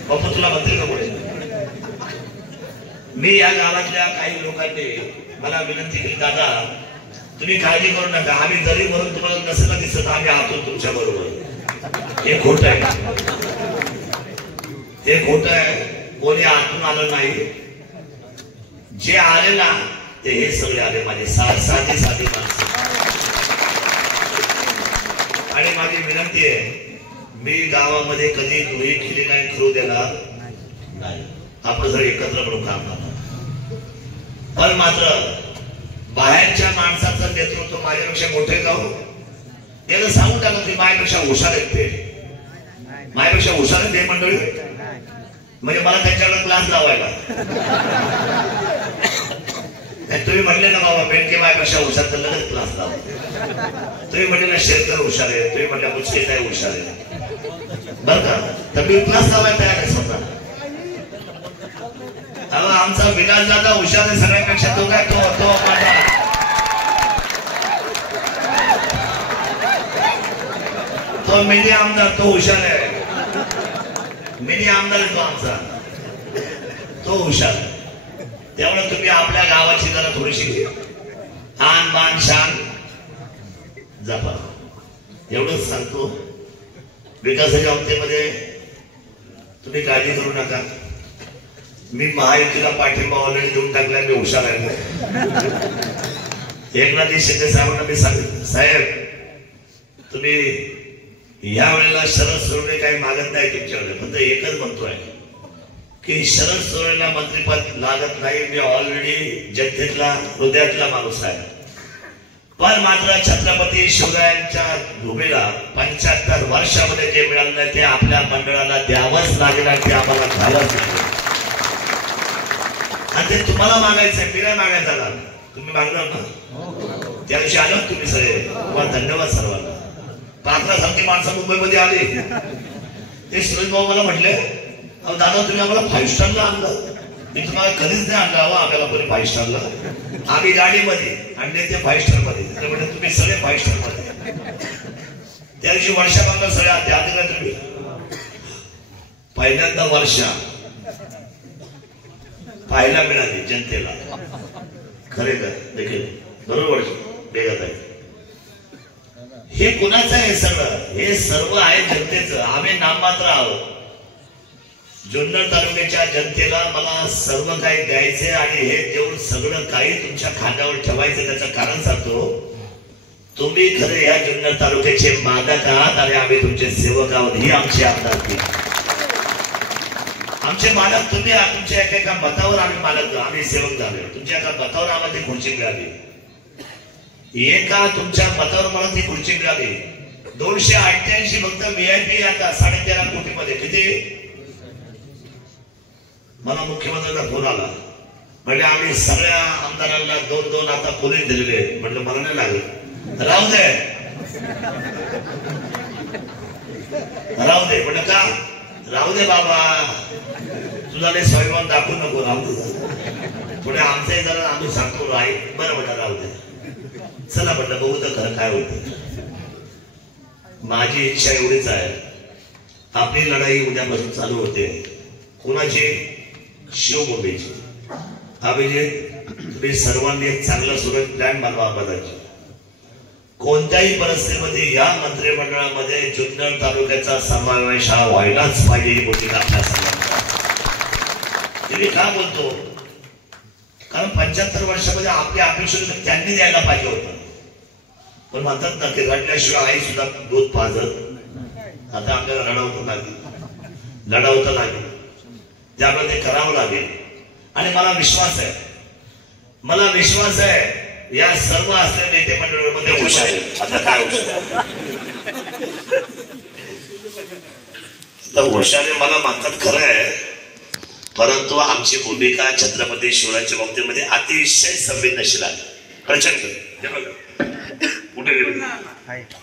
बापू तुला म्हणतील का पुढे? मी या गावातल्या काही लोकांनी मला विनंती केली, दादा तुम्ही काळजी करू नका, आम्ही जरी म्हणून तुम्हाला नसलं दिसत आम्ही आहोत तुमच्या बरोबर. हे खोट आहे, हे खोट आहे. कोणी आतून आलं नाही. जे आले ना ते हे सगळे आले माझे साधी माणसं. आणि माझी विनंती आहे, मी गावामध्ये कधी दुही केली नाही, करू देणार नाही. आपण जर एकत्र म्हणून काम करणार. पण मात्र बाहेरच्या माणसाचं नेतृत्व माझ्यापेक्षा मोठे का हो? याला सांगून टाका तुम्ही माझ्यापेक्षा हुशार आहेत. ते माझ्यापेक्षा हुशार आहेत हे मंडळी. म्हणजे मला त्यांच्याकडे क्लास लावायला. तुम्ही म्हणले ना बाबा बेनके माझ्यापेक्षा हुशार, तर लगेच क्लास लावा. तुम्ही म्हणले ना शेरकर हुशार आहे, तुम्ही म्हणल्या मुचके काय हुशार आहे, बरं का? तर मी क्लास लावायला तयार आहे स्वतः. आमचा विलास दादा हुशार आहे सगळ्यांपेक्षा. तो काय तो माझा तो मिनी आमदार, तो हुशार आहे. मिनी आमदार आहे तो आमचा, तो हुशार. त्यामुळे तुम्ही आपल्या गावाची जरा थोडीशी आन बान शान जपा, एवढंच सांगतो. विकासाच्या बाबतीमध्ये तुम्ही काळजी करू नका. मी महायुतीला पाठिंबा ऑलरेडी देऊन टाकला, मी हुशार आहे. एकनाथ शिंदे साहेबांना मी सांगितलं, साहेब तुम्ही या वेळेला शरद सोनवणे काही मागत नाही तुमच्याकडे, फक्त एकच म्हणतोय की शरद सोनवणेला मंत्रिपद लागत नाही. मी ऑलरेडी जनतेतला हृदयातला माणूस आहे. पण मात्र छत्रपती शिवरायांच्या भूमीला 75 वर्षामध्ये जे मिळालं नाही ते आपल्या मंडळाला द्यावंच लागेल आणि ते आम्हाला घ्यावंच लागेल. आणि ते तुम्हाला मागायचंय, मी नाही मागायचं ना. तुम्ही मागणार ना, त्या दिवशी आलो तुम्ही सगळे. तुम्हाला धन्यवाद सर्वांना. पात्रासारखी माणसं मुंबईमध्ये आली. ते सुरेश भाऊ मला म्हटले, अहो दादा तुम्ही आम्हाला 5 स्टारला आणलं. मी तुम्हाला कधीच नाही आणलं. हवं आम्हाला कोणी 5 स्टारला. आम्ही गाडीमध्ये आणि ते 5 स्टार मध्ये. म्हणजे तुम्ही सगळे 5 स्टार मध्ये. त्या दिवशी वर्षा बांगला सगळे आते आधी का तुम्ही पहिल्यांदा वर्षा पाहायला मिळाली जनतेला. खरे का देखील बरोबर बेगत आहे. हे कुणाचं आहे सगळं? हे सर्व आहे जनतेचं. आम्ही नाममात्र आहोत. जुन्नर तालुक्याच्या जनतेला मला सर्व काही द्यायचे आणि हे देऊन सगळं काही तुमच्या खात्यावर ठेवायचं. त्याचं कारण सांगतो, तुम्ही खरे या जुन्नर तालुक्याचे मालक आहात आणि आम्ही तुमचे सेवक आहोत. ही आमची आमदारकी. आमचे मालक तुम्ही आहात. तुमच्या एका मतावर आम्ही मालक, आम्ही सेवक झालो. तुमच्या एका मतावर आम्हाला ती खुर्ची मिळाली. एका तुमच्या मतावर मला ती खुर्ची मिळाली. 288 फक्त VIP आता 13.5 कोटी मध्ये. किती? मला मुख्यमंत्र्यांचा फोन आला. म्हणजे आम्ही सगळ्या आमदारांना 2-2 आता पोलीस दिलेले. म्हटलं मला नाही लागलं, राहू दे राहू दे. म्हटलं का राहू दे बाबा, तुला नाही स्वाभिमान दाखवू नको, राहू दे. पुढे आमचंही जरा आम्ही सांगतो आहे. बरं म्हटलं राहू दे. चला म्हटलं बघू तर खरं काय होतं. माझी इच्छा एवढीच आहे, आपली लढाई उद्यापासून चालू होते. कुणाची? शिवभूमीची. अभिजित तुम्ही सर्वांनी एक चांगला सुरत प्लॅन बनवा बदलची. कोणत्याही परिस्थितीमध्ये या मंत्रिमंडळामध्ये जुन्नर तालुक्याचा समावेश हा व्हायलाच पाहिजे. ही भूमिका आपल्या सर्वांना. मी का बोलतो? कारण 75 वर्षामध्ये आपल्या अपेक्षा त्यांनी द्यायला पाहिजे होतं. पण म्हणतात ना की रडल्याशिवाय आई सुद्धा दूध पाजत. आता आपल्याला लढावतं लागेल. त्यामुळे ते करावं लागेल. आणि मला विश्वास आहे या सर्व असलेल्या नेते मंडळामध्ये हुशार आहे. आता काय हुशार मला म्हणतात खरं आहे, परंतु आमची भूमिका छत्रपती शिवरायांच्या बाबतीमध्ये अतिशय संवेदनशील आहे. प्रचंड. कुठे गेले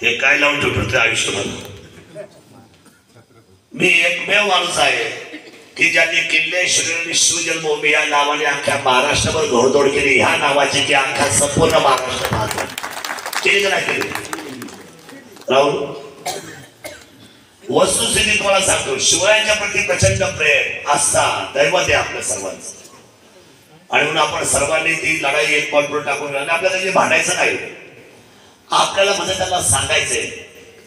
हे काय लावून ठेवतो आयुष्यभर. मी एकमेव माणूस आहे की ज्यांनी किल्ले शिवरायांनी शिवजन्मभूमी या नावाने अख्ख्या महाराष्ट्रभर घोडदौड केली. ह्या नावाची की अख्ख्या संपूर्ण महाराष्ट्र केली का नाही केली? राहुल वस्तुस्थिती तुम्हाला सांगतो, शिवरायांच्या प्रती प्रचंड प्रेम, आस्था, दैवत आहे आपल्या सर्वांचं. आणि म्हणून आपण सर्वांनी ती लढाई एक पॉईंटवर टाकून आणि आपल्याला जे भांडायचं नाही. आपल्याला म्हणजे त्यांना सांगायचंय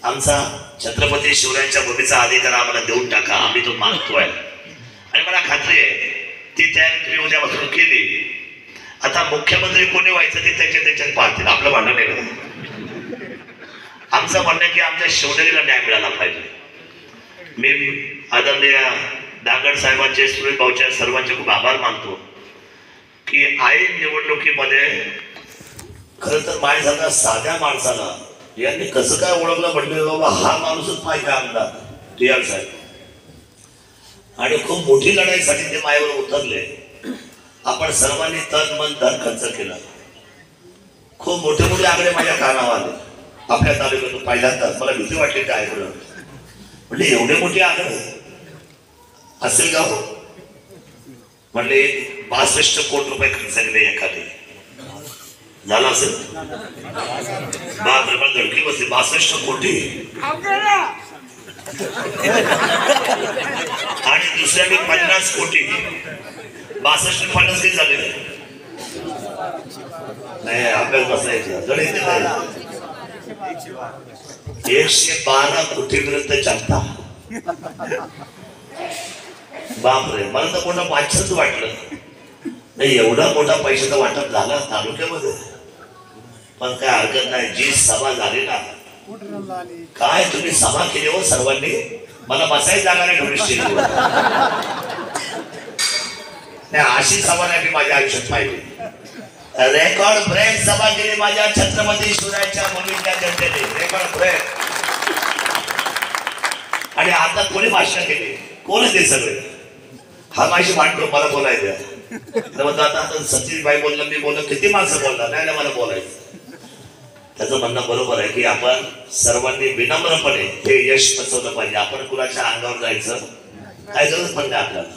आमचा छत्रपती शिवरायांच्या भूमीचा अधिकार आम्हाला देऊन टाका, आम्ही तो मागतोय. आणि मला खात्री आहे ती तयारी तुम्ही उद्यापासून केली. आता मुख्यमंत्री कोणी व्हायचं ते त्याच्यात पाहतील. आपलं भांडण नाही. आमचं म्हणणं की आमच्या शिवनेरीला न्याय मिळाला पाहिजे. मी आदरणीय दांगड साहेबांचे, सुरेश भाऊच्या सर्वांचे खूप आभार मानतो की ऐन निवडणुकीमध्ये खरं तर माझ्यासारख्या साध्या माणसाला यांनी कसं काय ओळखलं म्हटलं बाबा हा माणूसच पाहिजे आमदार TR साहेब. आणि खूप मोठी लढाईसाठी ते माझ्यावर उतरले. आपण सर्वांनी तन मन धन खर्च केला. खूप मोठे मोठे आकडे माझ्या कानावर आले. आपल्या तालुक्यातून पहिल्यांदाच मला भीती वाटली काय ऐकलं. म्हणजे एवढे मोठे आकडे असेल का? म्हटले 62 कोटी रुपये खर्च केले एखादे. झाला असेल. बाप रे, मला धडकी बसली. 62 कोटी. आणि दुसऱ्याने 50 कोटी. 62 50 किती झाले? नाही अभ्यास बसायचे. 112 कोटी विरुद्ध जनता. बापरे, मला तर मोठा वाचच वाटलं नाही, एवढा मोठा पैशाचा वाटप झाला तालुक्यामध्ये. पण काय हरकत नाही, जी सभा झाली ना, काय तुम्ही सभा केली हो सर्वांनी. मला बसायची जागा नाही ढोळीशी नाही, अशी सभा नाही मी माझ्या आयुष्यात पाहिली. रेकॉर्ड ब्रेक सभा केली माझ्या छत्रपती शिवरायांच्या मुलींच्या जनतेने, रेकॉर्ड ब्रेक. आणि आता कोणी भाषण केली, कोण आहे ते सगळे. हा माझी मांडतो, मला बोलायचं. आता सतीशबाई बोललं, मी बोललो, किती माणसं बोलणार नाही, मला बोलायचं. त्याचं म्हणणं बरोबर आहे की आपण सर्वांनी विनम्रपणे हे यश पचवलं पाहिजे. आपण कुणाच्या अंगावर जायचं काय गरज पण नाही आपल्याला.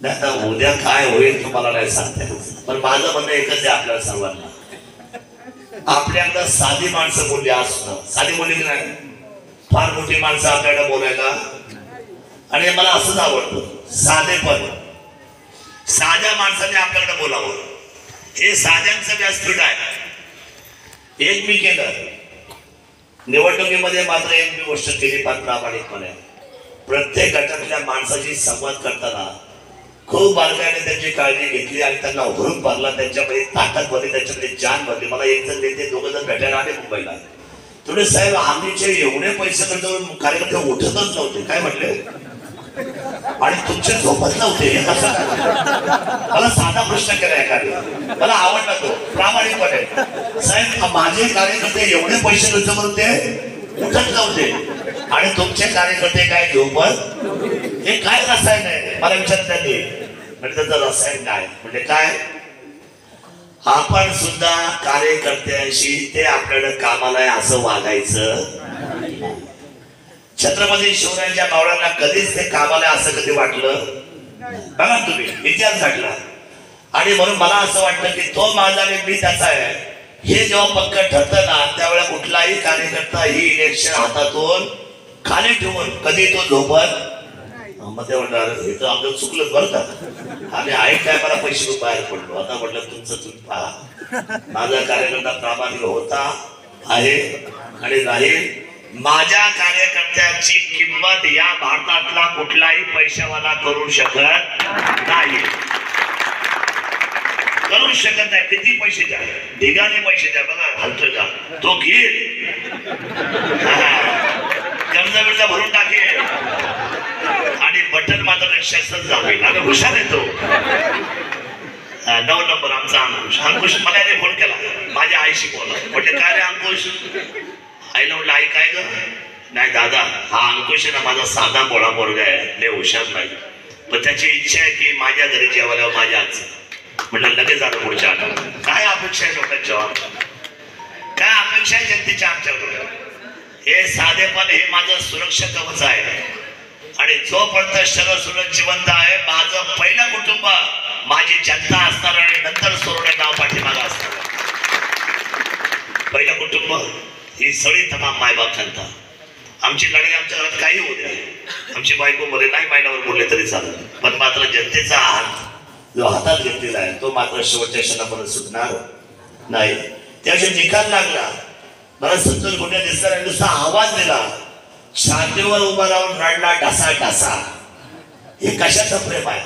नाही तर उद्या काय होईल तुम्हाला नाही सांगता. पण माझं म्हणणं एकच आहे आपल्याला सर्वांना, आपल्याकडं साधी माणसं बोलली असणं, साधी बोलली की नाही, फार मोठी माणसं आपल्याकडे बोलायला. आणि मला असंच आवडतं साधेपण. साध्या माणसाने आपल्याकडे बोलावं, हे साध्यांचं व्यासपीठ आहे. एक मी केलं निवडणुकीमध्ये, मात्र एक मी गोष्ट केली फार प्रामाणिकपणे. प्रत्येक गटातल्या माणसाशी संवाद करताना खूप बारकाईने त्यांची काळजी घेतली आणि त्यांना उभरून भरला, त्यांच्यामध्ये ताकद भरली, त्यांच्यामध्ये जान भरली. मला एक जण नेते, दोघं जण भेटायला आले मुंबईला. थोडे साहेब, आम्हीचे एवढे पैसे खर्च कार्यकर्ते उठतच नव्हते. काय म्हटले, आणि तुमचे झोपत नव्हते. मला साधा प्रश्न केला एखादा, मला आवडला तो प्रामाणिकपणे. साहेब, माझे कार्यकर्ते एवढे पैसे खर्च करून ते उठत नव्हते आणि तुमचे कार्यकर्ते काय झोपत, हे काय रसायन आहे मला विचारत त्यांनी. म्हणजे त्याचं रसायन काय, म्हणजे काय, आपण सुद्धा कार्यकर्त्यांशी ते आपल्याला कामाला आहे असं वागायचं. छत्रपती शिवरायांच्या मावळ्यांना कधीच ते कामाला असं कधी वाटलं बघा तुम्ही, इतिहास घडला. आणि म्हणून मला असं वाटतं की तो माझा आणि मी त्याचा आहे हे जेव्हा पक्क ठरतं ना, त्यावेळेला कुठलाही कार्यकर्ता ही इलेक्शन हातातून खाली ठेवून कधी तो झोपत. मग ते म्हणणार हे तर आमचं चुकलं बरं का, आणि आई काय मला पैसे घेऊन बाहेर पडलो. आता म्हटलं तुमचं तुम्ही पहा, माझा कार्यकर्ता प्रामाणिक होता, आहे आणि राहील. माझ्या कार्यकर्त्याची किंमत या भारतातला कुठलाही पैशावाला करू शकत नाही, करू शकत नाही. किती पैसे द्या, ढिगाने पैसे द्या, बघा हलतो का तो घेईल, कर्ज बिर्ज भरून टाकेल आणि बटन मात्र रिक्षाच जाईल. आणि हुशार येतो 9 नंबर आमचा अंकुश. अंकुश मला याने फोन केला, माझ्या आईशी बोला. म्हणजे काय रे अंकुश, आईला म्हटलं आई काय ग, नाही दादा हा अंकुश आहे ना माझा साधा बोळा पोरगा आहे, लय हुशार नाही, पण त्याची इच्छा आहे की माझ्या घरी जेवायला माझ्या आजचं. म्हटलं लगेच आलं पुढच्या आठवड्यात. काय अपेक्षा आहे लोकांच्या, काय अपेक्षा आहे जनतेच्या आमच्याकडून. हे साधेपण हे माझं सुरक्षा कवच आहे. आणि जोपर्यंत शरद सुरत जिवंत आहे, माझं पहिलं कुटुंब माझी जनता असणार आणि नंतर सोडणे नाव पाठीमागा असणार. पहिलं कुटुंब ही सगळी तमाम मायबाप जनता. आमची लढाई आमच्या घरात काही होऊ द्या, आमची बायको मध्ये नाही महिन्यावर बोलले तरी चालत, पण मात्र जनतेचा हात जो हातात घेतलेला आहे तो मात्र शेवटच्या क्षणापर्यंत सुटणार नाही. त्याच्या निकाल लागला, मला संतोष गुंड्या दिसला, नुसता आवाज दिला, छातीवर उभा राहून रडला ढासा ढासा. हे कशाचं प्रेम आहे,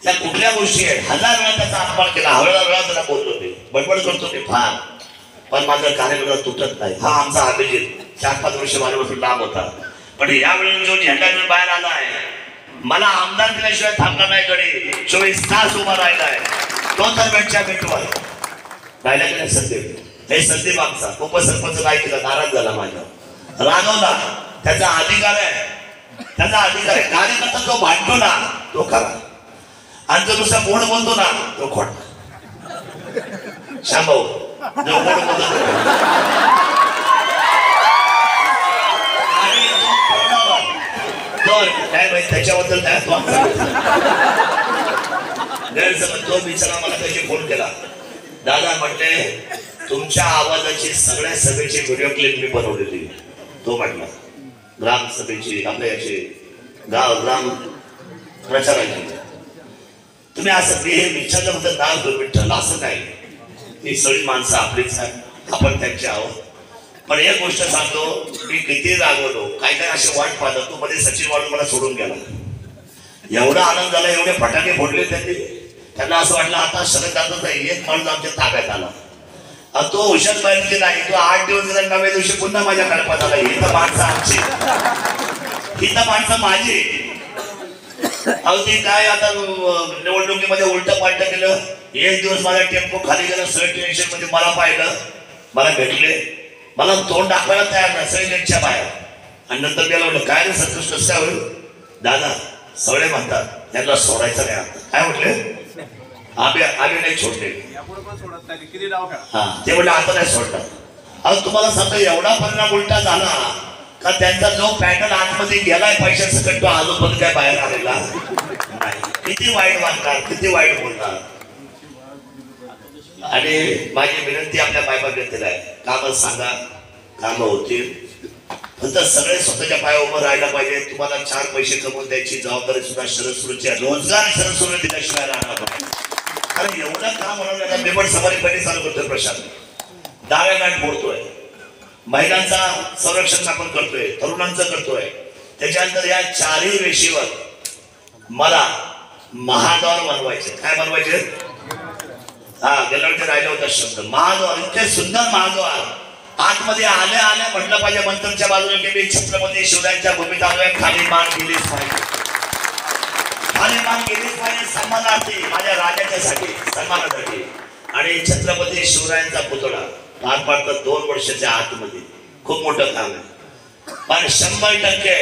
त्या कुठल्या गोष्टी आहेत. 1000 वेळा त्याचा अपमान केला, 1000 वेळा त्याला बोलतो मी, बडबड करतो मी फार, पण माझा कार्यक्रम तुटत नाही. हा आमचा अभिजित 4-5 वर्ष माझ्यापासून लांब होता, पण यावेळी जो झेंडा घेऊन बाहेर आला आहे, मला आमदार दिल्याशिवाय थांबणार नाही. गडी 24 तास उभा राहिला आहे, तो तर भेटच्या भेटवा राहिला की नाही. संदीप, हे संदीप आमचा उपसरपंच काय केलं, नाराज झाला माझ्या, रागवला. त्याचा अधिकार आहे, त्याचा अधिकार आहे. कार्यकर्ता जो भांडतो ना तो खरा, आणि जो नुसता गोड बोलतो ना तो खोटा. शांभाऊ जो गोड बोलतो काय माहिती त्याच्याबद्दल काय गैरसमज. तो बिचारा मला त्याची फोन केला, दादा म्हटले तुमच्या आवाजाची सगळ्या सभेची व्हिडिओ क्लिप मी बनवलेली. तो म्हटला ग्राम सभेची, आपल्या याची ग्राम प्रचाराची, तुम्ही असं हे विचारल्याबद्दल नाव विठ्ठल असं नाही. ही सगळी माणसं आपलीच आहे, आपण त्यांची आहोत. पण एक गोष्ट सांगतो, मी किती रागवलो, काय काय असे वाट पाहतो, तू मध्ये सचिन वाढून मला सोडून गेला. एवढा आनंद झाला, एवढे फटाके फोडले त्यांनी. त्यांना असं वाटलं आता शरद एक माणूस आमच्या ताब्यात आला. तो हुशार पाहिजे नाही, तो 8 दिवस गेला, 9व्या दिवशी पुन्हा माझ्या कल्पना आला. ही तर माणसं आमची, ही तर माणसं माझी. अहो ती काय आता निवडणुकीमध्ये उलट पालट केलं. एक दिवस माझा टेम्पो खाली गेला, सगळे टेन्शन मध्ये मला पाहिलं, मला भेटले, मला तोंड दाखवायला तयार नाही, सगळे नेटच्या बाहेर. आणि नंतर गेला म्हटलं काय रे संतोष कसं काय होईल दादा, सगळे म्हणतात त्यांना सोडायचं नाही. काय म्हटले, आम्ही नाही सोडले. हा ते म्हटलं आता नाही सोडतात. अहो तुम्हाला सांगतो एवढा परिणाम उलटा झाला का त्यांचा जो पॅनल आतमध्ये गेलाय पैशासकट, तो अजून काय बाहेर आलेला नाही. किती वाईट वागणार, किती वाईट बोलणार. आणि माझी विनंती आपल्या मायबापाला आहे, कामं सांगा, कामं होतील, फक्त सगळे स्वतःच्या पाया उभं राहायला पाहिजे. तुम्हाला 4 पैसे कमवून द्यायची जबाबदारी सुद्धा शरद सुरची आहे. रोजगार शरद सुरू दिल्याशिवाय राहणार नाही. कारण एवढं काम होणार. मी पण सफारी पहिली चालू करतोय, प्रशांत डाव्या गाठ मोडतोय, महिलांचा संरक्षण आपण करतोय, तरुणांचं करतोय. त्याच्यानंतर या 4ही वेशीवर मला महाद्वार बनवायचे. काय बनवायचे? हा गेल्या वेळी राहिला होता शब्द महाद्वार. इतके सुंदर महाद्वार. आतमध्ये आले आले म्हटलं पाहिजे मंत्रच्या बाजूने की मी छत्रपती शिवरायांच्या भूमीत आलोय. खाली मान गेलीच पाहिजे, खाली मान गेलीच पाहिजे. सन्मानार्थी माझ्या राजाच्या साठी, सन्मानासाठी. आणि छत्रपती शिवरायांचा पुतळा पार पाडतात 2 वर्षाच्या आतमध्ये. खूप मोठं काम आहे. पण 100%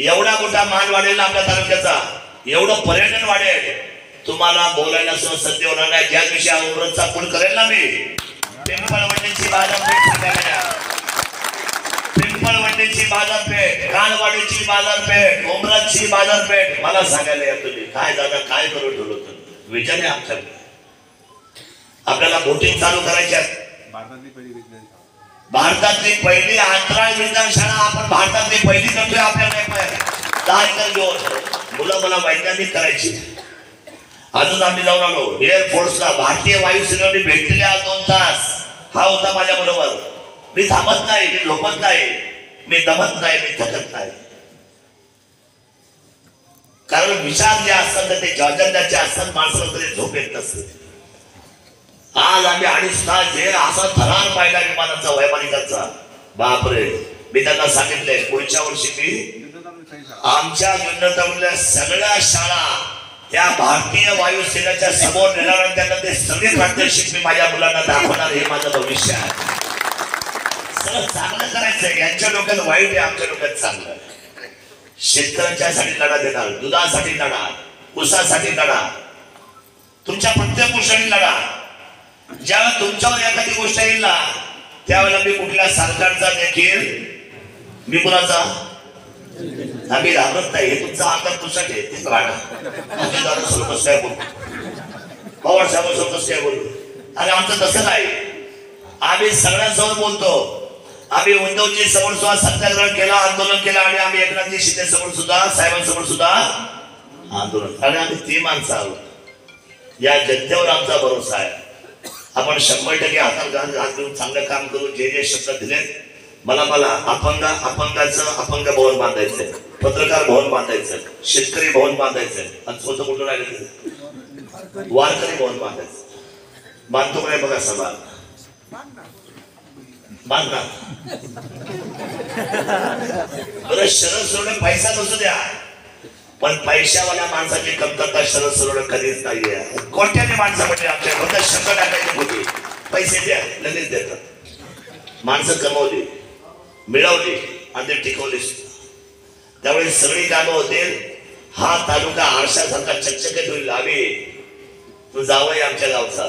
एवढा मोठा मान वाढेल आपल्या तालुक्याचा, एवढं पर्यटन वाढेल, तुम्हाला बोलायला सुद्धा संधी होणार नाही. ज्या दिवशी औरतचा पूल करेल ना मी, पिंपळवंडीची बाजारपेठ सांगायला, पिंपळवंडीची बाजारपेठ, कानवाडीची बाजारपेठ, उमराची बाजारपेठ, मला सांगायला या तुम्ही काय दादा काय करून ठेवलं होतं. विजन आहे आमच्याकडे. आपल्याला बोटिंग चालू करायची आहे. भारतातली पहिली अंतराळ विज्ञानशाळा आपण भारतातली पहिली करतोय. आपल्याला 10 एकर घेऊन मुलं मला वैज्ञानिक करायची. अजून आम्ही जाऊन आलो एअरफोर्सला. भारतीय वायुसेनेने भेटलेले 2 तास हा होता माझ्या बरोबर. मी थांबत नाही, मी झोपत नाही, मी दमत नाही, मी थकत नाही. कारण विचार जे असतात ते जॉजरचे असतात, माणसाला तरी झोप येत नसते. आज आम्ही 2.5 तास जे असा थरार पाहिला विमानाचा, वैमानिकाचा, बापरे. मी त्यांना सांगितलंय पुढच्या वर्षी मी आमच्या जुन्नरमधल्या सगळ्या शाळा त्या भारतीय वायुसेनेच्या समोर नेणार आणि त्यांना ते सगळे प्रात्यक्षिक मी माझ्या मुलांना दाखवणार. हे माझं भविष्य आहे. सगळं चांगलं करायचंय. यांच्या डोक्यात वाईट आहे, आमच्या डोक्यात चांगलं आहे. शेतकऱ्यांच्यासाठी लढा देणार, दुधासाठी लढा, ऊसासाठी लढा, तुमच्या प्रत्येक गोष्टीसाठी लढा. ज्यावेळेला तुमच्यावर एखादी गोष्ट येईल ना, त्यावेळेला मी कुठल्या सरकारचा देखील, मी कुणाचा आम्ही घाबरत नाही. हे तुमचा आमदार पुस्तक आहे, तेच राहणार. कसं काय बोलतो, पवार साहेब कसं काय बोलतो. आणि आमचं तसं नाही. आम्ही सगळ्यांसमोर बोलतो. आम्ही उद्धवजी समोर सुद्धा सत्याग्रह केला, आंदोलन केलं. आणि आम्ही एकनाथजी शिंदे समोर सुद्धा, साहेबांसमोर सुद्धा आंदोलन. आणि आम्ही ती माणसं आहोत. या जनतेवर आमचा भरोसा आहे. आपण 100% हातात घेऊन चांगलं काम करू. जे जे शब्द दिले मला अपंगाचं अपंग भवन बांधायचंय, पत्रकार भवन बांधायचं, शेतकरी भवन बांधायचंय. आणि स्वतः कुठून राहिले वारकरी भवन बांधायचं. बांधतो काय बघा सभा बांधणार. बरं शरद सोडून पैसा नसू द्या, पण पैशावाल्या माणसाची कमतरता शरद सोडून कधीच नाहीये. कोट्याने माणसं म्हणजे आमच्या फक्त 100 टाकायची होती. पैसे द्या लगेच देतात. माणसं कमवली, मिळवली आणि ते टिकवली. त्यावेळी सगळी कामं होतील. हा तालुका आरशासारखा चकचकीत होईल. आम्ही तू जावई आमच्या गावचा,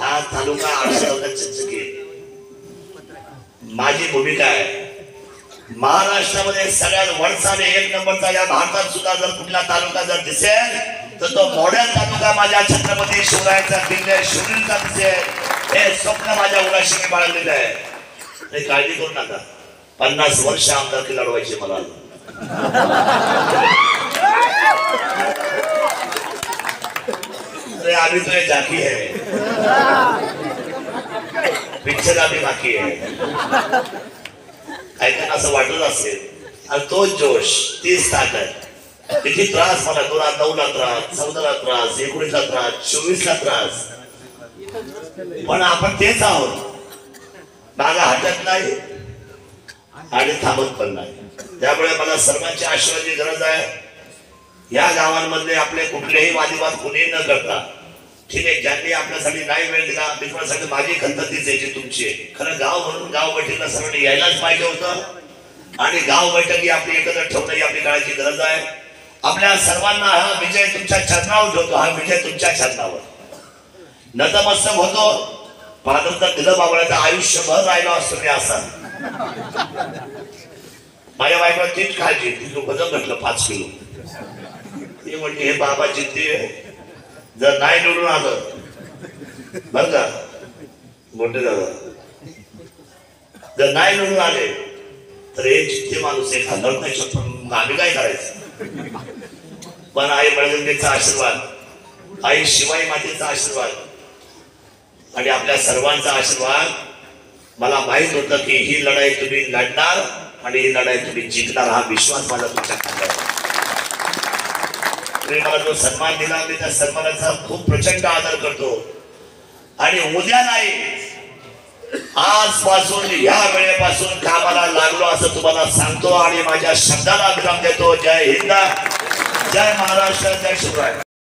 हा तालुका आरशासारखा चकचकीत. माझी भूमिका आहे महाराष्ट्रामध्ये सगळ्यात वरचा आणि 1 नंबरचा या भारतात सुद्धा जर कुठला तालुका जर दिसेल तर तो मॉडेल तालुका माझ्या छत्रपती शिवरायांचा किल्ले शिवरीचा दिसेल. हे स्वप्न माझ्या उराशी मी बाळगलेलं आहे. काळजी करू नका. 50 वर्ष आमदारकी लढवायची मला. अरे आम्ही तो जाकी आहे. पिक्चर आम्ही बाकी आहे. ऐकायला असं वाटत असेल. आणि तो जोश, तीच ताकद, किती त्रास मला 2009ला त्रास, 14ला त्रास, 19ला त्रास, 24ला त्रास, पण आपण तेच आहोत. मागा हटत नाही आणि थांबत पण नाही. त्यामुळे मला सर्वांची आशीर्वादाची गरज आहे. या गावांमध्ये आपले कुठलेही वादविवाद कुणी न करता, ठीक आहे, ज्यांनी आपल्यासाठी नाही वेळ दिला, मित्रांसाठी माझी खंत तीच आहे की तुमची आहे. खरं गाव म्हणून गाव बैठकीला सर्वांनी यायलाच पाहिजे होतं. आणि गाव बैठकी आपली एकत्र ठेवणं ही आपली काळाची गरज आहे. आपल्या सर्वांना हा विजय तुमच्या चरणावर ठेवतो. हा विजय तुमच्या चरणावर नतमस्तक होतो. पादंतर दिलं बाबळ्याचं आयुष्यभर राहिलो असतो मी असा. माझ्या बायकोला तीच काळजी, तिथं वजन घटलं 5 किलो. ती म्हणजे हे बाबा जिद्दी आहे, जर नाही निवडून आलं बर का मोठे दादा, जर नाही निवडून आले तर हे जिद्दी माणूस एक हलत नाही शकतो. आम्ही काय करायचं. पण आई बळगंगेचा आशीर्वाद, आई शिवाई मातेचा आशीर्वाद आणि आपल्या सर्वांचा आशीर्वाद, मला माहित होतं की ही लढाई तुम्ही लढणार आणि ही लढाई तुम्ही जिंकणार. हा विश्वास माझा तुमच्या खात्यात. तुम्ही मला जो सन्मान दिला, मी त्या सन्मानाचा खूप प्रचंड आदर करतो. आणि उद्या नाही, आजपासून या वेळेपासून कामाला लागलो असं तुम्हाला सांगतो आणि माझ्या शब्दाला विराम देतो. जय हिंद, जय महाराष्ट्र, जय शिवराय.